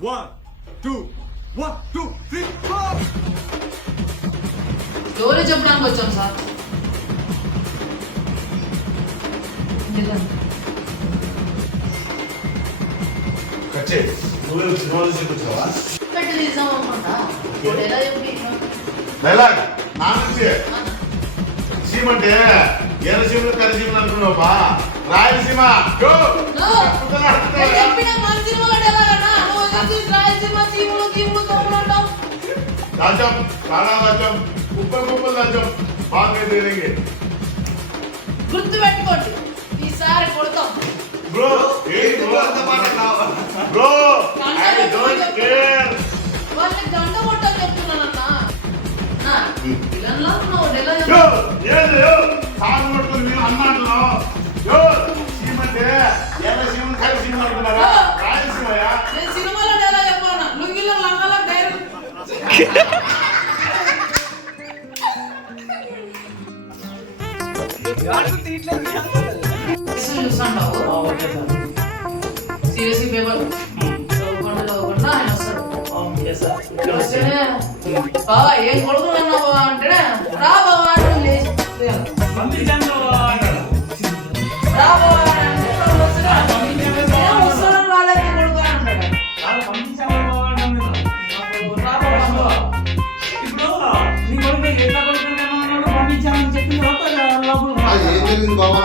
1 2 1 2 3 story చెప్పడానికి వచ్చాం sir. సీమంటే ఎర్రసీమలు కరిసీమలు అనుకున్నావా? రాయలసీమ రాజ్యం చాలా రాజ్యం కుప్పలు కుప్పలు రాజ్యం బాగా తిరిగి గుర్తు పెట్టుకోండి, ఈసారి కొడతాం. Bro bro I don't care. వాళ్ళకి గంట కొట్టని చెప్తున్నానన్నా. సాగు పట్టుకుని మీరు అన్నట్టున్నావు. సీమంటే ఎర్రసీమలు కరిసీమలు అనుకున్నారా? రాయలసీమయా? నేను సినిమాలో ఎలా చెప్పాను, లుంగిలో లంగాలో డైరెక్ట్ సీరియస్లీ పేపర్ చదవకుండా ఆయన వస్తాడు. బాబా ఏం కొడుకున్నా బాబా అంటే రా బాబా అని లేచి రా బాబా వస్తాడు రాలేదు కొడుకు అంటాడు. ఏం జరిగింది బాబా?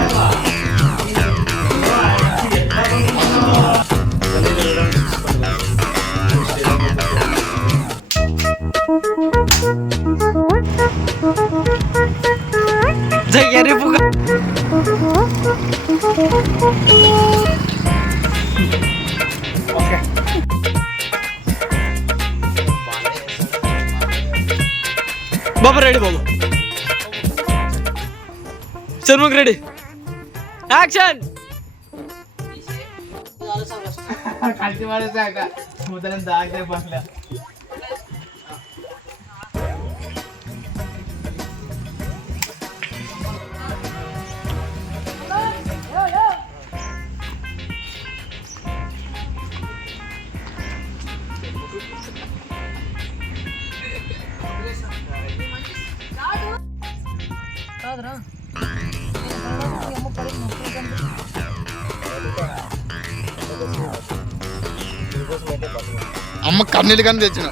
ఎట్లా బాబా రెడీ బాబు, చర్మకు రెడీ, యాక్షన్. కలిసి పడేసాక ముద్దలను దాగితే పర్లే. అమ్మ కన్నీళ్ళు కానీ తెచ్చిన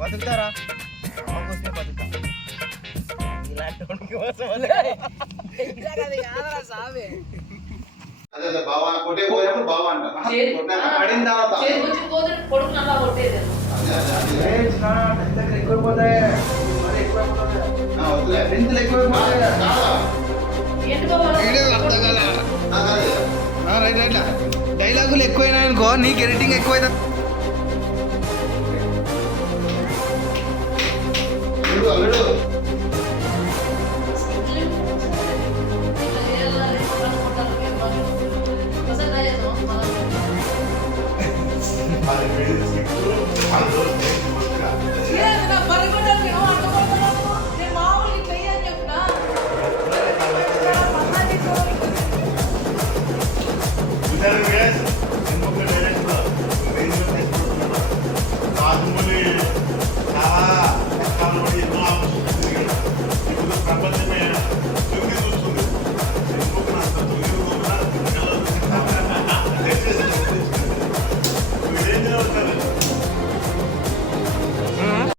బతుకుతారా? అమ్మ కోసమే బతుకుతా. ఇలాంటి సావే అదే బావా కొట్టే పోయినప్పుడు బావా అంట పడిన తర్వాత కొడుకు నల్లా కొట్టేది డైలాగులు ఎక్కువైనా అనుకో, నీకు ఎడిటింగ్ ఎక్కువైనా